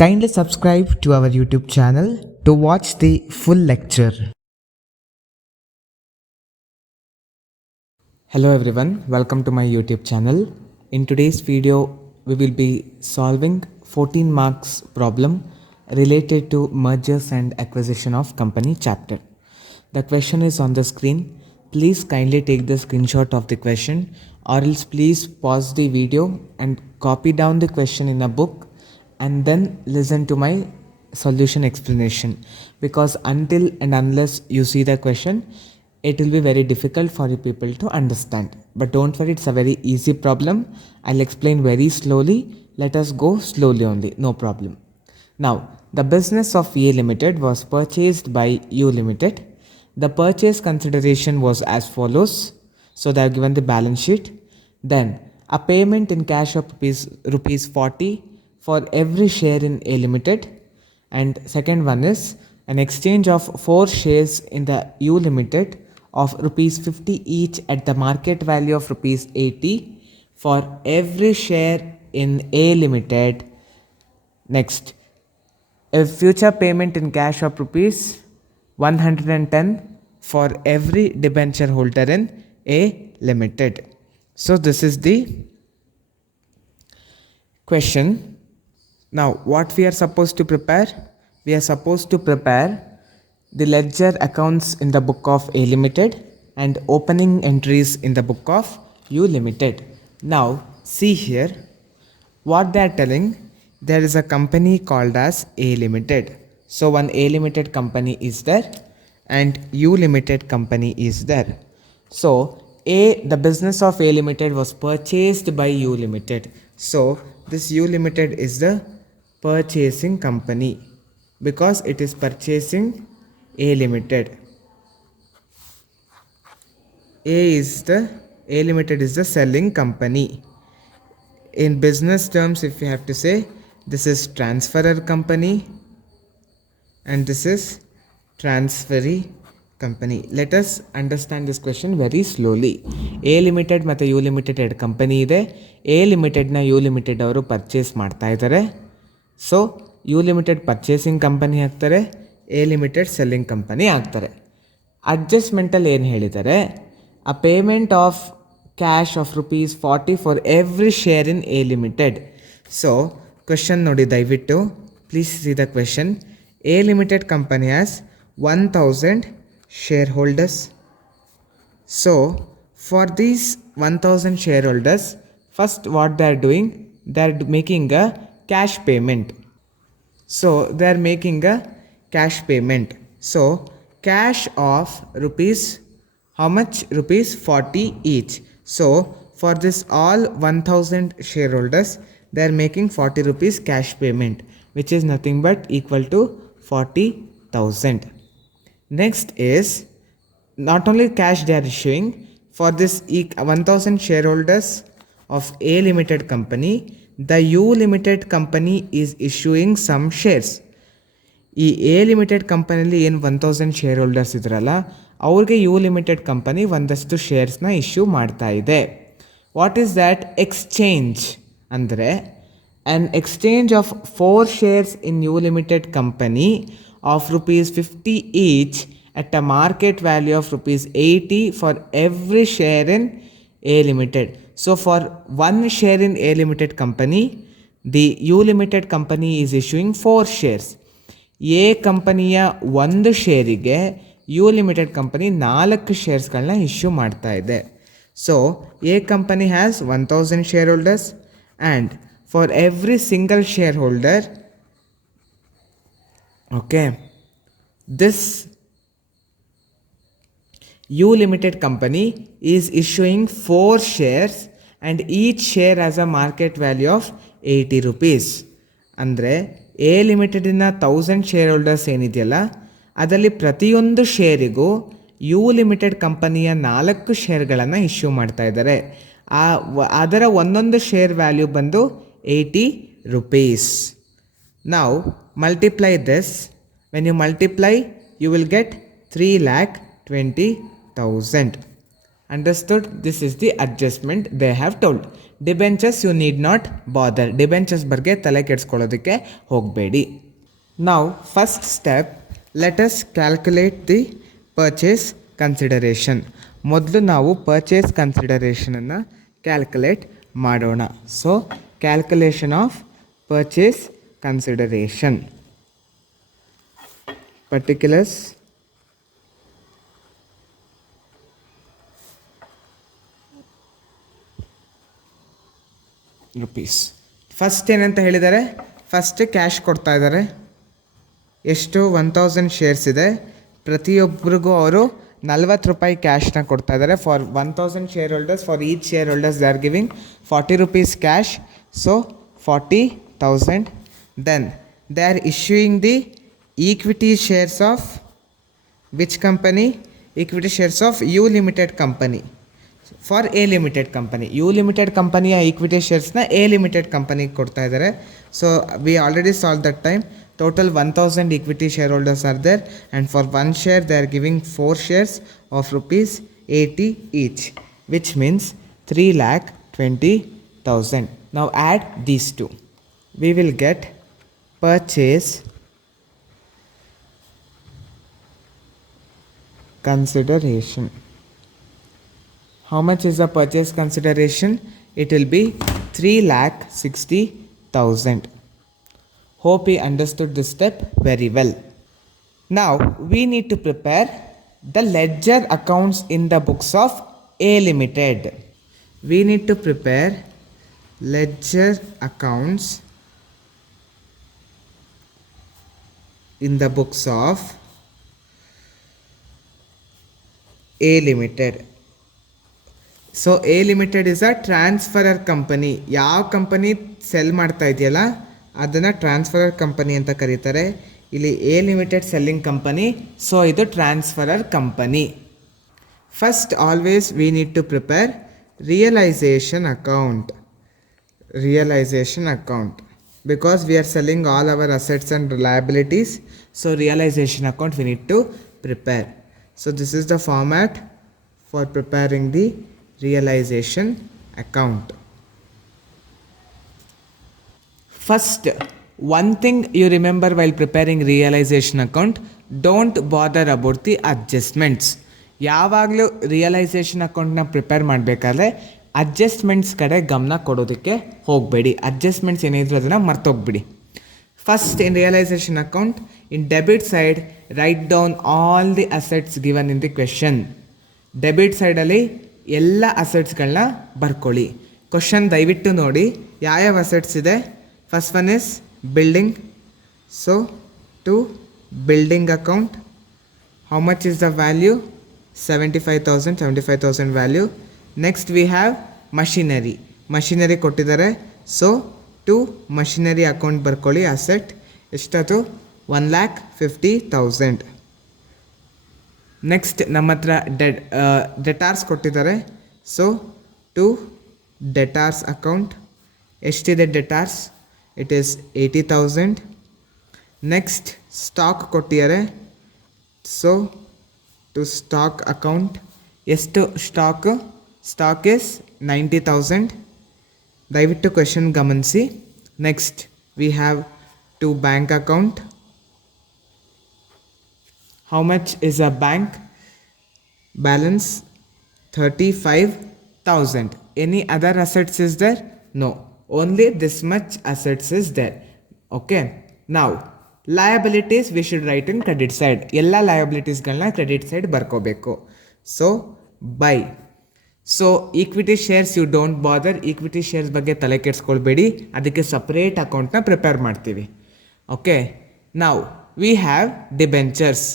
Kindly subscribe to our YouTube channel to watch the full lecture. Hello everyone, welcome to my YouTube channel. In today's video, we will be solving 14 marks problem related to mergers and acquisition of company chapter. The question is on the screen. Please kindly take the screenshot of the question, or else please pause the video and copy down the question in a book and then listen to my solution explanation, because until and unless you see the question, it will be very difficult for you people to understand. But don't worry, it's a very easy problem. I'll explain very slowly. Let us go slowly only, no problem. Now, the business of A Limited was purchased by U Limited. The purchase consideration was as follows. So they have given the balance sheet. Then a payment in cash of rupees 40 for every share in A Limited. And second one is an exchange of 4 shares in the U Limited of rupees 50 each at the market value of rupees 80 for every share in A Limited. Next, a future payment in cash of rupees 110 for every debenture holder in A Limited. So this is the question. Now what we are supposed to prepare? We are supposed to prepare the ledger accounts in the book of A Limited and opening entries in the book of U Limited. Now see here what they are telling. There is a company called as A Limited. So one A Limited company is there and U Limited company is there. So the business of A Limited was purchased by U Limited. So this U Limited is the purchasing company because it is purchasing A Limited. A Limited is the selling company. In business terms, if you have to say, this is transferor company and this is transferee company. Let us understand this question very slowly. A Limited ಮತ್ತು U Limited ಎರಡು company ಇದೆ. A Limitedನ U Limited ಅವರು purchase ಮಾಡ್ತಾ ಇದ್ದಾರೆ. So U Limited purchasing company ಆಗ್ತಾರೆ, A Limited selling company ಆಗ್ತಾರೆ. ಅಡ್ಜಸ್ಟ್ಮೆಂಟಲ್ಲಿ ಏನು ಹೇಳಿದ್ದಾರೆ? A payment of cash of rupees 40 for every share in A Limited. So question ನೋಡಿ ದಯವಿಟ್ಟು, please see the question. A Limited company has 1000 shareholders. So for these 1000 shareholders, first what they are doing, they are making a cash payment. So they are making a cash payment. So cash of rupees, how much? Rupees 40 each. So for this all 1000 shareholders, they are making 40 rupees cash payment, which is nothing but equal to 40,000. Next is not only cash they are issuing for this 1000 shareholders of A Limited company, the U Limited company is issuing some shares. ಈ A limited ಕಂಪನಿಯಲ್ಲಿ ಏನು 1000 share holders ಇದ್ರಲ್ಲ, ಅವ್ರಿಗೆ you limited company ಒಂದಷ್ಟು ಶೇರ್ಸ್ನ issue ಮಾಡ್ತಾ ಇದೆ. What is that? Exchange ಅಂದರೆ an exchange of 4 shares in U limited company of rupees 50 each at a market value of rupees 80 for every share in A Limited. So for one share in A Limited company, the U Limited company is issuing 4 shares. A ಕಂಪನಿಯ ಒಂದು ಶೇರಿಗೆ you limited company 4 ಶೇರ್ಸ್ಗಳನ್ನ issue ಮಾಡ್ತಾ ಇದೆ. So A company has 1000 share holders and for every single share holder, okay, this U Limited company is issuing 4 shares and each share has a market value of 80 rupees. ಅಂದರೆ A ಲಿಮಿಟೆಡಿನ 1000 share holders ಏನಿದೆಯಲ್ಲ, ಅದರಲ್ಲಿ ಪ್ರತಿಯೊಂದು ಶೇರಿಗೂ you limited ಕಂಪನಿಯ 4 ಶೇರ್ಗಳನ್ನು issue ಮಾಡ್ತಾ ಇದ್ದಾರೆ. ಅದರ ಒಂದೊಂದು share value ಬಂದು 80 rupees. Now multiply this. When you multiply, you will get 3,20,000. Understood? This is the adjustment they have told. Debentures you need not bother. Debentures ಬಗ್ಗೆ ತಲೆ ಕೆಡಿಸ್ಕೊಳ್ಳೋದಕ್ಕೆ ಹೋಗಬೇಡಿ. Now first step, let us calculate the purchase consideration. ಮೊದಲು ನಾವು purchase ಕನ್ಸಿಡರೇಷನನ್ನು calculate ಮಾಡೋಣ. So calculation of purchase consideration, particulars rupees. First ಏನಂತ ಹೇಳಿದ್ದಾರೆ, first cash ಕೊಡ್ತಾ ಇದ್ದಾರೆ. ಎಷ್ಟು? 1000 ಶೇರ್ಸ್ ಇದೆ. ಪ್ರತಿಯೊಬ್ಬರಿಗೂ ಅವರು 40 ರೂಪಾಯಿ ಕ್ಯಾಶ್ನ ಕೊಡ್ತಾ ಇದ್ದಾರೆ. For 1000 shareholders, for each shareholders they are giving 40 rupees cash. So 40,000. Then they are issuing the equity shares of which company? Equity shares of U limited company for a limited company. U limited ಕಂಪನಿಯ equity ಶೇರ್ಸ್ನ a limited ಕಂಪನಿಗೆ ಕೊಡ್ತಾ ಇದ್ದಾರೆ. So we already solve that time. Total 1000 equity shareholders are there, and for one share they are giving 4 shares of rupees 80 each, which means 3,20,000. Now add these two. We will get purchase consideration. How much is the purchase consideration? It will be 3,60,000. Hope you understood this step very well. Now we need to prepare the ledger accounts in the books of A Limited. We need to prepare ledger accounts in the books of A Limited. So A Limited is a transferor company. ಯಾವ company sell ಮಾಡ್ತಾ ಇದೆಯಲ್ಲ ಅದನ್ನು transferor company ಅಂತ ಕರೀತಾರೆ. ಇಲ್ಲಿ A Limited selling company, so ಇದು transferor company. First always we need to prepare realisation account. Realisation account because we are selling all our assets and liabilities. So realisation account we need to prepare. So this is the format for preparing the realisation account. First, one thing you remember while preparing realization account, don't bother about the adjustments. ಯಾವಾಗಲೂ realisation ಅಕೌಂಟ್ನ prepare ಮಾಡಬೇಕಾದ್ರೆ adjustments ಕಡೆ ಗಮನ ಕೊಡೋದಕ್ಕೆ ಹೋಗಬೇಡಿ. Adjustments ಏನಿದ್ರು ಅದನ್ನು ಮರ್ತೋಗ್ಬಿಡಿ. First in realisation account, in debit side write down all the assets given in the question. Debit ಸೈಡಲ್ಲಿ ಎಲ್ಲ ಅಸೆಟ್ಸ್ಗಳನ್ನ ಬರ್ಕೊಳ್ಳಿ. ಕ್ವಶನ್ ದಯವಿಟ್ಟು ನೋಡಿ ಯಾವ್ಯಾವ ಅಸೆಟ್ಸ್ ಇದೆ. First one is building. So to building account, how much is the value? 75,000 value. Next we have machinery. Machinery ಕೊಟ್ಟಿದ್ದಾರೆ. So to machinery account ಬರ್ಕೊಳ್ಳಿ. asset ಎಷ್ಟದು? 1,50,000. Next ನಮ್ಮ ಹತ್ರ ಡೆಟಾರ್ಸ್ ಕೊಟ್ಟಿದ್ದಾರೆ. ಸೊ ಟು ಡೆಟಾರ್ಸ್ ಅಕೌಂಟ್ ಎಷ್ಟಿದೆ ಡೆಟಾರ್ಸ್? It is 80,000. Next stock ಕೊಟ್ಟಿದ್ದಾರೆ. So to stock account ಎಷ್ಟು stock? Stock is 90,000. ದಯವಿಟ್ಟು question ಗಮನಿಸಿ. Next we have to bank account. How much is a bank balance? 35,000. Any other assets is there? No. Only this much assets is there. Okay. Now liabilities we should write in credit side. ಎಲ್ಲ ಲಯಬಿಲಿಟೀಸ್ಗಳನ್ನ credit side ಬರ್ಕೋಬೇಕು. So by. So equity shares you don't bother. Equity shares ಬಗ್ಗೆ ತಲೆ ಕೆಡಿಸ್ಕೊಳ್ಬೇಡಿ, ಅದಕ್ಕೆ separate ಅಕೌಂಟ್ನ prepare ಮಾಡ್ತೀವಿ. Okay. ನಾವು we have debentures.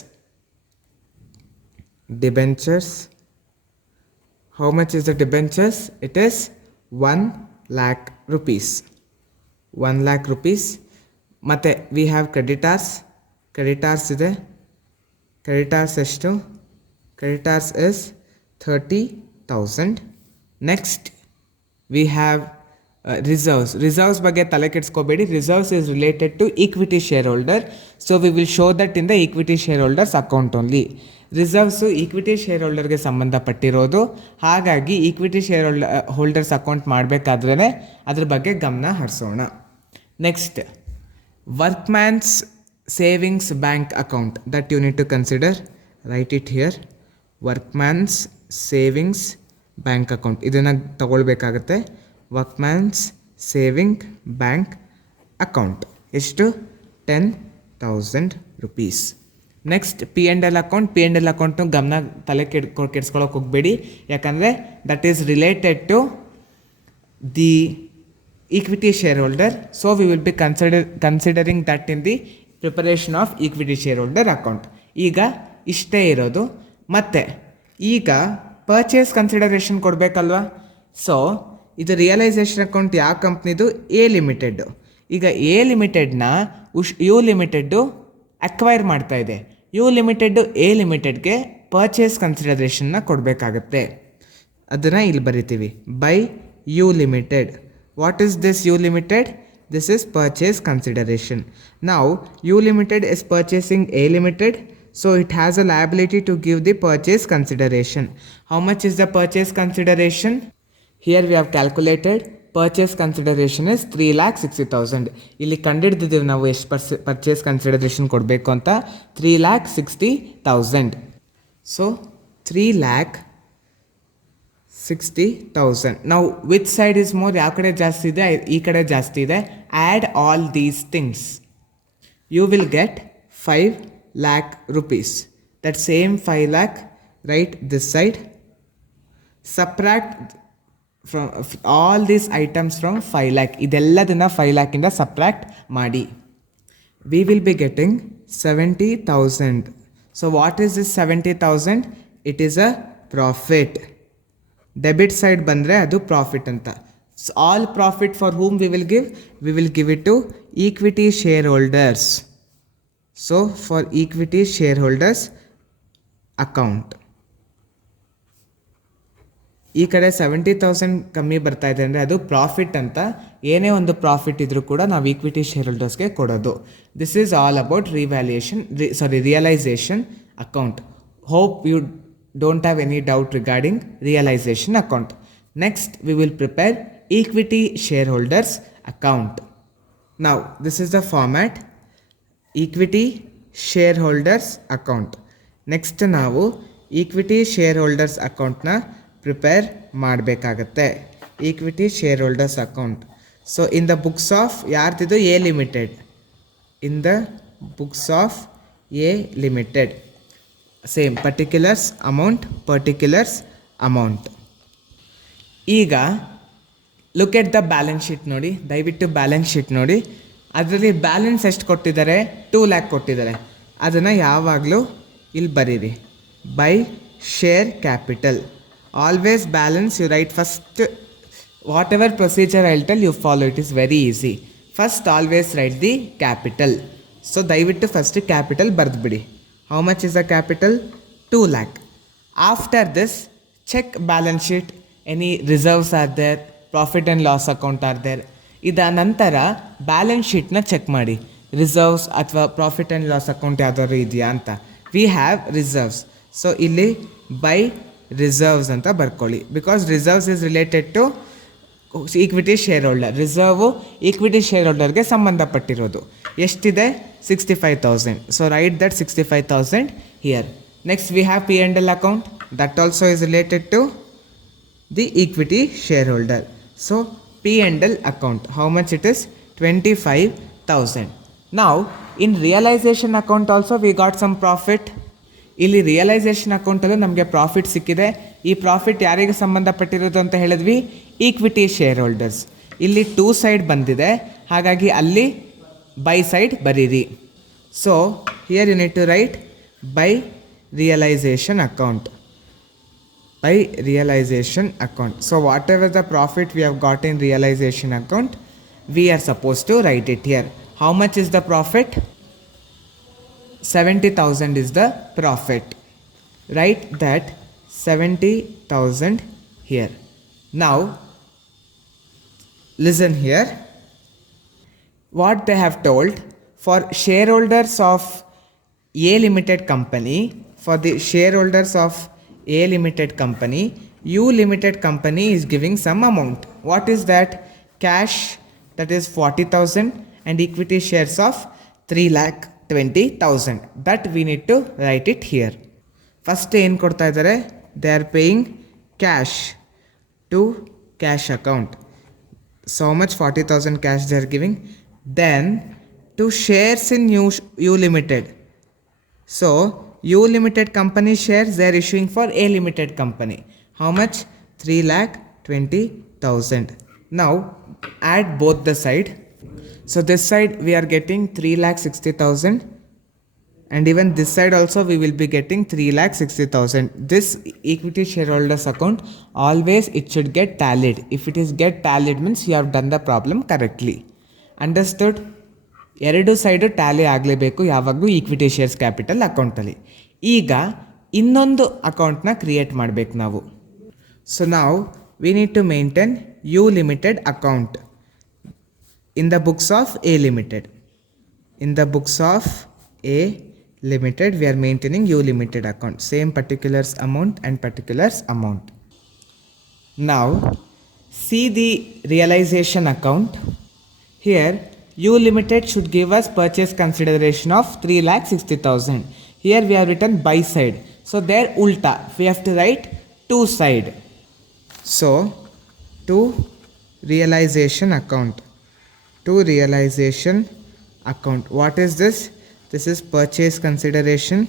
Debentures, how much is the debentures? It is 1 lakh rupees. 1 lakh rupees. ಮತ್ತು ವಿ ಹ್ಯಾವ್ ಕ್ರೆಡಿಟಾರ್ಸ್. ಕ್ರೆಡಿಟಾರ್ಸ್ ಇದೆ. Creditors ಎಷ್ಟು? Creditors is 30,000. Next we have reserves ಬಗ್ಗೆ ತಲೆ ಕೆಡಿಸ್ಕೋಬೇಡಿ. Reserves is related to equity shareholder. So we will show that in the equity shareholders account only. Reserves equity share ಹೋಲ್ಡರ್ಗೆ ಸಂಬಂಧಪಟ್ಟಿರೋದು. ಹಾಗಾಗಿ equity shareholders account ಮಾಡಬೇಕಾದ್ರೇ ಅದ್ರ ಬಗ್ಗೆ ಗಮನ ಹರಿಸೋಣ. Next, workman's savings bank account that you need to consider. Write it here. Workman's savings bank account ಇದನ್ನು ತಗೊಳ್ಬೇಕಾಗತ್ತೆ. ವರ್ಕ್ಮ್ಯಾನ್ಸ್ ಸೇವಿಂಗ್ ಬ್ಯಾಂಕ್ ಅಕೌಂಟ್ ಎಷ್ಟು? 10,000 rupees. Next, P&L account. P&L account ಗಮನ ತಲೆ ಕೆಡಿಸ್ಕೊಳ್ಳೋಕೆ ಹೋಗಬೇಡಿ, ಯಾಕಂದರೆ that is related to the equity shareholder. So we will be considering that in the preparation of equity shareholder account. ಈಗ ಇಷ್ಟೇ ಇರೋದು. ಮತ್ತು ಈಗ ಪರ್ಚೇಸ್ ಕನ್ಸಿಡರೇಷನ್ ಕೊಡಬೇಕಲ್ವಾ? ಸೊ ಇದು ರಿಯಲೈಸೇಷನ್ ಅಕೌಂಟ್ ಯಾವ ಕಂಪ್ನಿದು? A Limited. ಈಗ ಎ ಲಿಮಿಟೆಡ್ನ ಯು ಲಿಮಿಟೆಡ್ಡು ಅಕ್ವೈರ್ ಮಾಡ್ತಾ ಇದೆ. ಯು ಲಿಮಿಟೆಡ್ಡು ಎ ಲಿಮಿಟೆಡ್ಗೆ ಪರ್ಚೇಸ್ ಕನ್ಸಿಡರೇಷನ್ನ ಕೊಡಬೇಕಾಗತ್ತೆ. ಅದನ್ನು ಇಲ್ಲಿ ಬರಿತೀವಿ. By U Limited. What is this U Limited? This is purchase consideration. Now U Limited is purchasing A Limited, so it has a liability to give the purchase consideration. How much is the purchase consideration? Here we have calculated. Purchase consideration is 3,60,000. ಇಲ್ಲಿ ಕಂಡಿಡ್ದಿದ್ದೀವಿ ನಾವು ಎಷ್ಟು purchase consideration ಕೊಡಬೇಕು ಅಂತ. 3,60,000. So 3,60,000. ನಾವು which side is more? ಯಾವ ಕಡೆ ಜಾಸ್ತಿ ಇದೆ? ಈ ಕಡೆ ಜಾಸ್ತಿ ಇದೆ. Add all these things, you will get 5 lakh rupees. That same 5 lakh, write this side. Subtract from all these items from 5 lakh. ಇದೆಲ್ಲದನ್ನು 5 lakh ಸಪ್ರಾಕ್ಟ್ ಮಾಡಿ. We will be getting 70,000. So what is this 70,000? It is a profit. Debit side ಬಂದರೆ ಅದು profit ಅಂತ. All profit for whom we will give it to equity shareholders. So for equity shareholders account. ಈ ಕಡೆ 70,000 ಕಮ್ಮಿ ಬರ್ತಾ ಇದೆ ಅಂದರೆ ಅದು ಪ್ರಾಫಿಟ್ ಅಂತ. ಏನೇ ಒಂದು ಪ್ರಾಫಿಟ್ ಇದ್ರೂ ಕೂಡ ನಾವು ಈಕ್ವಿಟಿ ಶೇರ್ ಹೋಲ್ಡರ್ಸ್ಗೆ ಕೊಡೋದು. This is all about realization account. Hope you don't have any doubt regarding realization account. Next, we will prepare equity shareholders account. Now, this is the format. Equity shareholders account. Next, ನಾವು equity shareholders account ನ prepare ಮಾಡಬೇಕಾಗತ್ತೆ. Equity shareholders account. So, in the books of ಯಾರ್ದಿದು? A Limited. In the books of A Limited. Same particulars amount. ಈಗ look at the balance sheet ನೋಡಿ, ದಯವಿಟ್ಟು balance sheet ನೋಡಿ. ಅದರಲ್ಲಿ balance ಎಷ್ಟು ಕೊಟ್ಟಿದ್ದಾರೆ? 2 lakh ಕೊಟ್ಟಿದ್ದಾರೆ. ಅದನ್ನು ಯಾವಾಗಲೂ ಇಲ್ಲಿ ಬರೀರಿ. By share capital. Always balance you write first. Whatever procedure I will tell you follow. It is very easy. First always write the capital. So ದಯವಿಟ್ಟು ಫಸ್ಟ್ ಕ್ಯಾಪಿಟಲ್ ಬರೆದುಬಿಡಿ. How much is the capital? 2 lakh. After this, check balance sheet. Any reserves are there? Profit and loss account are there? ಇದ ನಂತರ balance ಶೀಟ್ನ check ಮಾಡಿ. Reserves ಅಥವಾ profit and loss account ಯಾವ್ದಾದ್ರು ಇದೆಯಾ ಅಂತ. We have reserves. ಸೊ ಇಲ್ಲಿ by reserves ಅಂತ ಬರ್ಕೊಳ್ಳಿ. Because reserves is related to equity shareholder. Reserve equity share ಹೋಲ್ಡರ್ಗೆ ಸಂಬಂಧಪಟ್ಟಿರೋದು. ಎಷ್ಟಿದೆ? 65,000. So write that 65,000 here. Next we have P&L account. That also is related to the equity shareholder. So P&L account, how much it is? 25,000. ನಾವು ಇನ್ realisation account also we got some profit. ಇಲ್ಲಿ realization ಅಕೌಂಟಲ್ಲೂ ನಮಗೆ profit ಸಿಕ್ಕಿದೆ. ಈ profit ಯಾರಿಗೆ ಸಂಬಂಧಪಟ್ಟಿರೋದು ಅಂತ ಹೇಳಿದ್ವಿ? Equity shareholders. ಇಲ್ಲಿ 2 ಸೈಡ್ ಬಂದಿದೆ, ಹಾಗಾಗಿ ಅಲ್ಲಿ ಬೈ ಸೈಡ್ ಬರೀರಿ. So here you need to write by realization account. By realization account. So whatever the profit we have got in realization account, we are supposed to write it here. How much is the profit? 70,000 is the profit. Write that 70,000 here. Now Listen here. What they have told, for shareholders of A limited company, for the shareholders of A limited company, U limited company is giving some amount. What is that? Cash, that is 40,000, and equity shares of 3,20,000. That we need to write it here. First ಏನು ಕೊಡ್ತಾ ಇದ್ದಾರೆ, they are paying cash to cash account. So much 40,000 cash they are giving. Then to shares in U limited. So U limited company shares they are issuing for A limited company. How much? 3,20,000. Now add both the side. So this side we are getting 3,60,000, and even this side also we will be getting 3,60,000. This equity shareholders account, always it should get tallied. If it is get tallied means you have done the problem correctly. Understood? ಎರಡು side Tally ಆಗಲೇಬೇಕು ಯಾವಾಗಲೂ equity shares capital ಅಕೌಂಟಲ್ಲಿ. ಈಗ ಇನ್ನೊಂದು ಅಕೌಂಟ್ನ create ಮಾಡಬೇಕು ನಾವು. So ನಾವು we need to maintain U limited account in the books of A limited. In the books of A limited we are maintaining U limited account, same particulars amount and particulars amount. Now see the realization account. Here U limited should give us purchase consideration of 3,60,000. Here we have written buy side, so there ulta we have to write to side. So to realization account, to realization account, what is this? This is purchase consideration,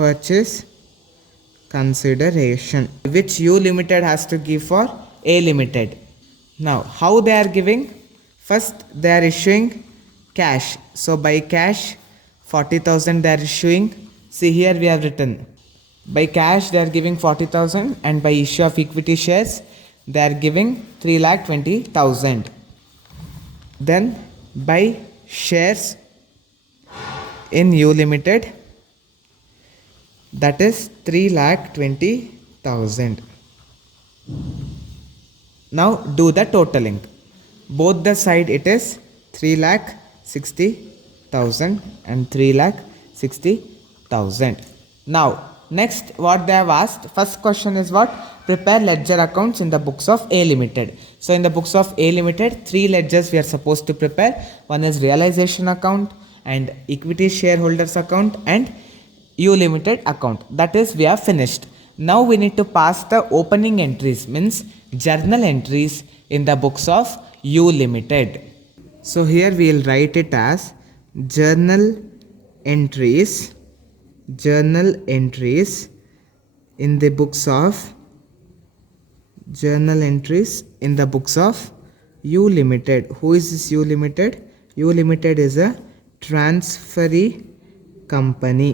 purchase consideration which U limited has to give for A limited. Now how they are giving? First they are issuing cash, so by cash 40,000 they are issuing. See here we have written by cash they are giving 40,000, and by issue of equity shares they are giving 3,20,000. Then by shares in U limited, that is 3,20,000. Now do the totaling. Both the side it is 3,60,000 and 3,60,000. Now next what they have asked, first question is what? Prepare ledger accounts in the books of A limited. So in the books of A limited, 3 ledgers we are supposed to prepare. One is realization account, and equity shareholders account, and U limited account. That is we are finished. Now we need to pass the opening entries, means journal entries in the books of U limited. So here we will write it as journal entries, journal entries in the books of, journal entries in the books of U limited. Who is this U limited? U limited is a transferee company.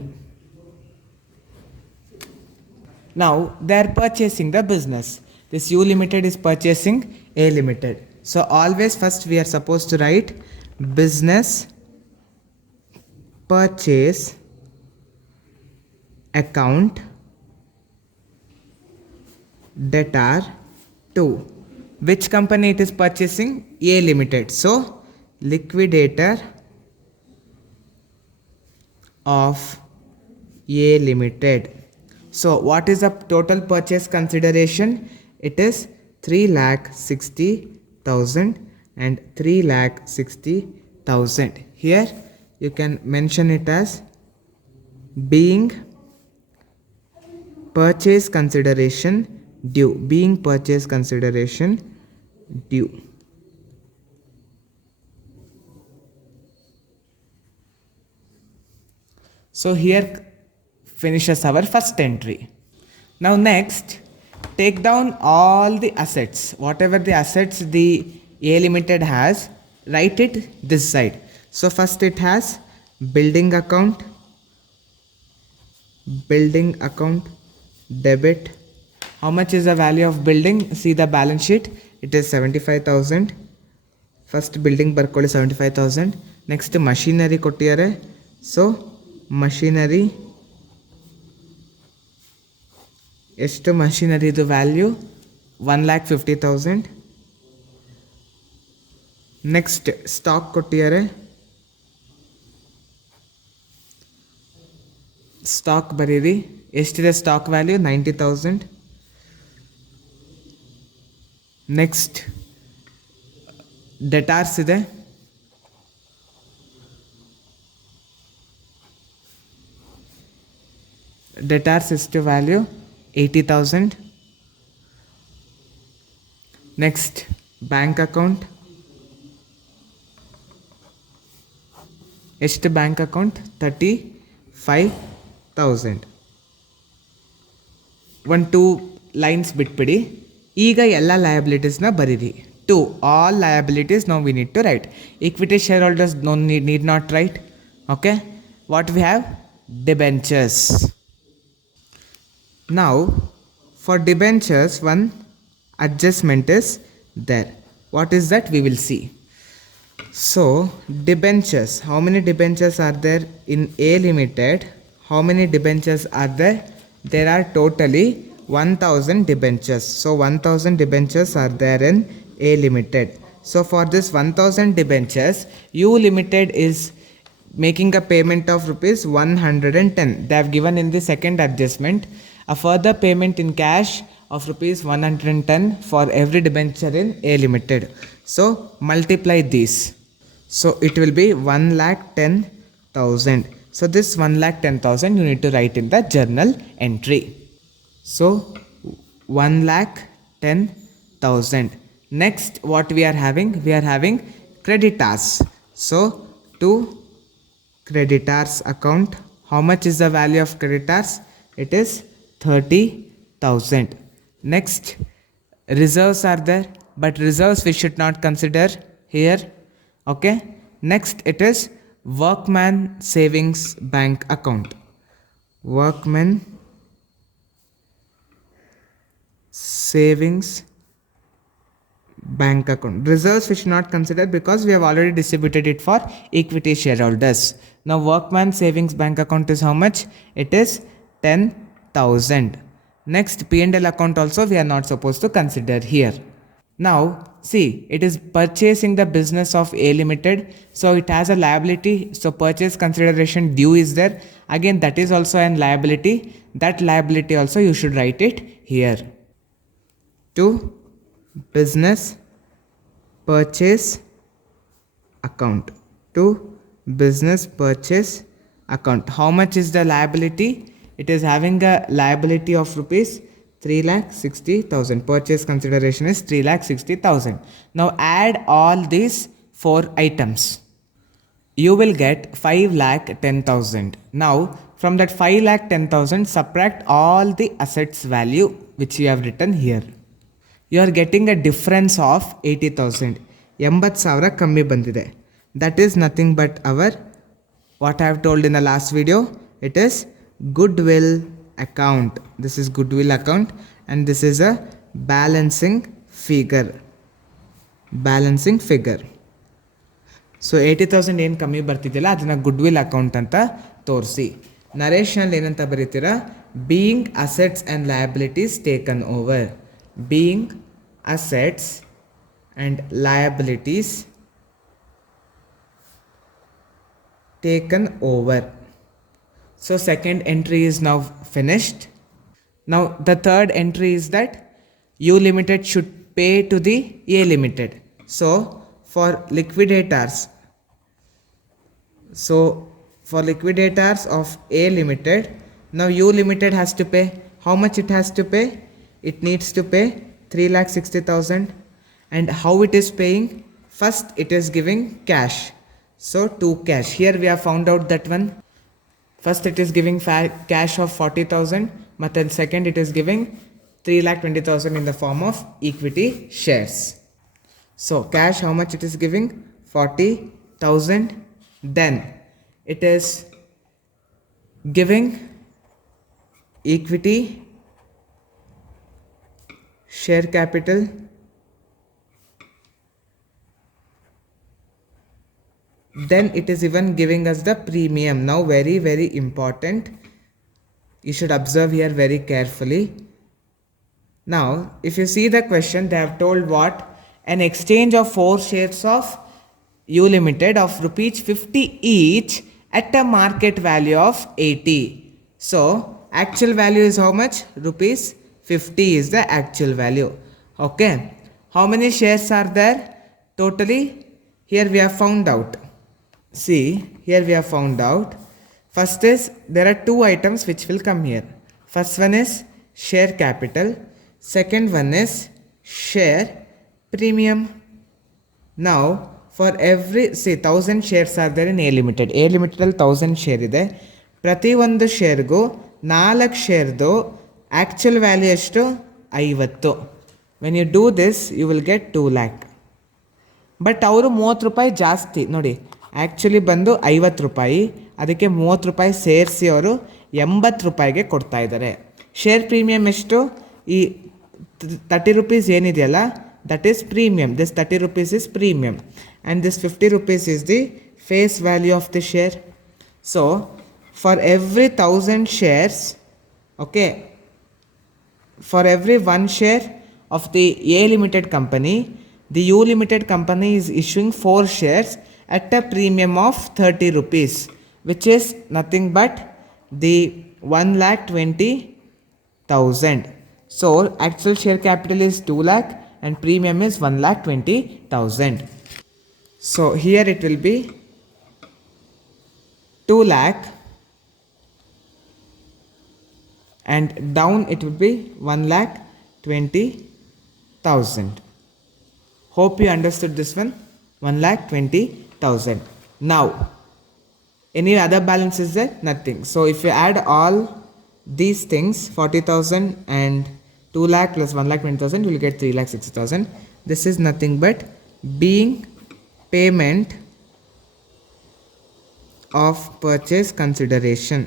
Now they are purchasing the business. This U limited is purchasing A limited. So always first we are supposed to write business purchase account debtor to which company it is purchasing? A limited. So liquidator of A limited. So what is the total purchase consideration? It is 3,60,000 and 3,60,000. Here you can mention it as being purchase consideration due, being purchase consideration due. So here finishes our first entry. Now next, take down all the assets, whatever the assets the A limited has, write it this side. So first it has building account, building account debit. How much is the value of building? See the balance sheet, it is 75,000. First building ಬರ್ಕೊಳ್ಳಿ 75,000. Next machinery ಕೊಟ್ಟಿದ್ದಾರೆ, so machinery ಎಷ್ಟು machinery ಇದು value 1,50,000. Next stock ಕೊಟ್ಟಿದ್ದಾರೆ. Stock ಬರೀರಿ. ಎಷ್ಟಿದೆ stock value? 90,000. Next ಡೆಟಾರ್ಸ್ ಇದೆ. Debtors ಎಷ್ಟು value? 80,000. Next bank account. ಎಷ್ಟು ಬ್ಯಾಂಕ್ ಅಕೌಂಟ್? 35,000. 1-2 ಲೈನ್ಸ್ ಬಿಟ್ಬಿಡಿ. ಈಗ ಎಲ್ಲ ಲಯಬಿಲಿಟೀಸ್ನ ಬರೀರಿ. ಟು ಆಲ್ ಲಯಬಿಲಿಟೀಸ್ ನಾವು we need to write. Equity shareholders no need not write. Okay, what we have? Debentures. Now for debentures one adjustment is there. What is that? We will see. So debentures, how many debentures are there in A Limited? How many debentures are there? There are totally 1000 debentures. So 1000 debentures are there in A Limited. So for this 1000 debentures, U Limited is making a payment of rupees 110. They have given in the second adjustment a further payment in cash of rupees 110 for every debenture in A Limited. So multiply these. So it will be 1,10,000. So this 1,10,000 you need to write in the journal entry. So 1,10,000. Next what we are having? We are having creditors. So to creditors account, how much is the value of creditors? It is 30,000. Next reserves are there, but reserves we should not consider here. Okay, next it is workman savings bank account. Workman savings bank account. Reserves we should not consider because we have already distributed it for equity shareholders. Now workman savings bank account is how much? It is 10,000. Next P&L account also we are not supposed to consider here. Now see, it is purchasing the business of A Limited, so it has a liability. So purchase consideration due is there. Again that is also an liability. That liability also you should write it here. To business purchase account. To business purchase account. How much is the liability? It is having a liability of rupees 3,60,000. Purchase consideration is 3,60,000. Now add all these 4 items. You will get 5,10,000. Now from that 5,10,000 subtract all the assets value which you have written here. You are getting a difference of 80,000. 80,000 ಕಮ್ಮಿ ಬಂದಿದೆ. That is nothing but our, what I have told in the last video, it is goodwill account. This is goodwill account and this is a balancing figure. Balancing figure. So 80,000 ಏನು ಕಮ್ಮಿ ಬರ್ತಿದ್ದಿಲ್ಲ ಅದನ್ನ goodwill account ಅಂತ ತೋರಿಸಿ. ನರೇಶನಲ್ಲಿ ಏನಂತ ಬರೀತೀರಾ? Being assets and liabilities taken over. Being assets and liabilities taken over. So second entry is now finished. Now the third entry is that U Limited should pay to the A Limited. So for liquidators, of A Limited, now U Limited has to pay. How much it has to pay? It needs to pay 3,60,000. And how it is paying? First it is giving cash. So to cash, here we have found out that one. First it is giving cash of 40,000, but then second it is giving 3,20,000 in the form of equity shares. So cash, how much it is giving? 40,000. Then it is giving equity share capital. Then it is even giving us the premium. Now very very important, you should observe here very carefully. Now if you see the question, they have told what? An exchange of 4 shares of U Limited of rupees 50 each at a market value of 80. So actual value is how much? Rupees 50 is the actual value. Okay. How many shares are there? Totally, here we have found out. See, here we have found out. First is, there are two items which will come here. First one is share capital. Second one is share premium. Now, for every, say 1000 shares are there in A Limited. A Limited ಅಲ್ಲಿ 1000 share ಇದೆ. ಪ್ರತಿ ಒಂದು ಶೇರ್ಗೂ 4 ಶೇರ್ದು actual value ಎಷ್ಟು 50. When you do this you will get 2 lakh. But ಅವರು 30 ರೂಪಾಯಿ ಜಾಸ್ತಿ ನೋಡಿ, ಆ್ಯಕ್ಚುಲಿ ಬಂದು 50 ರೂಪಾಯಿ, ಅದಕ್ಕೆ 30 ರೂಪಾಯಿ ಸೇರಿಸಿ ಅವರು 80 ರೂಪಾಯಿಗೆ ಕೊಡ್ತಾ ಇದ್ದಾರೆ. ಶೇರ್ ಪ್ರೀಮಿಯಮ್ ಎಷ್ಟು? ಈ 30 rupees ಏನಿದೆಯಲ್ಲ, that is premium. This 30 rupees is premium, and this 50 rupees is the face value of the share. So for every 1000 shares, okay, for every 1 share of the A Limited company, the U Limited company is issuing 4 shares at a premium of 30 rupees, which is nothing but the 1,20,000. So actual share capital is 2 lakh and premium is 1,20,000. So here it will be 2 lakh and down it will be 1,20,000. Hope you understood this one. 1,20,000. Now any other balance is there? Nothing. So if you add all these things, 40,000 and 2 lakh plus 1,20,000, you will get 3,60,000. This is nothing but being payment of purchase consideration.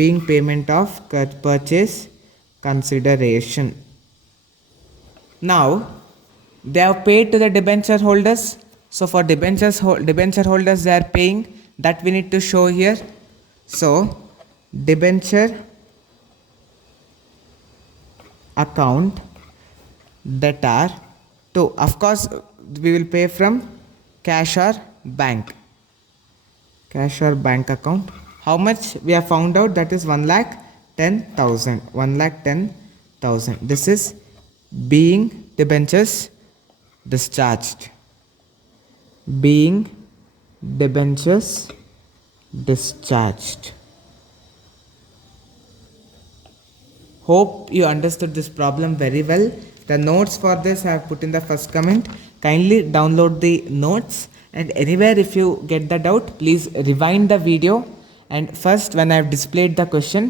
Being payment of purchase consideration. Now they have paid to the debenture holders. So for debenture holders they are paying, that we need to show here. So debenture account debtor to, of course we will pay from cash or bank account. How much we have found out? That is 1,10,000. 1,10,000. This is being debentures discharged. Being debentures discharged. Hope you understood this problem very well. The notes for this I have put in the first comment. Kindly download the notes, and anywhere if you get the doubt, please rewind the video, and first when I have displayed the question,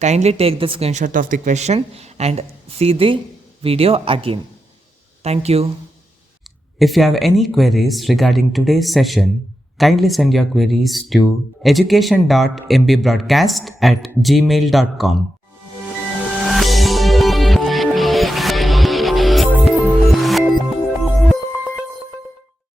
kindly take the screenshot of the question and see the video again. Thank you. If you have any queries regarding today's session, kindly send your queries to education.mbroadcast@gmail.com.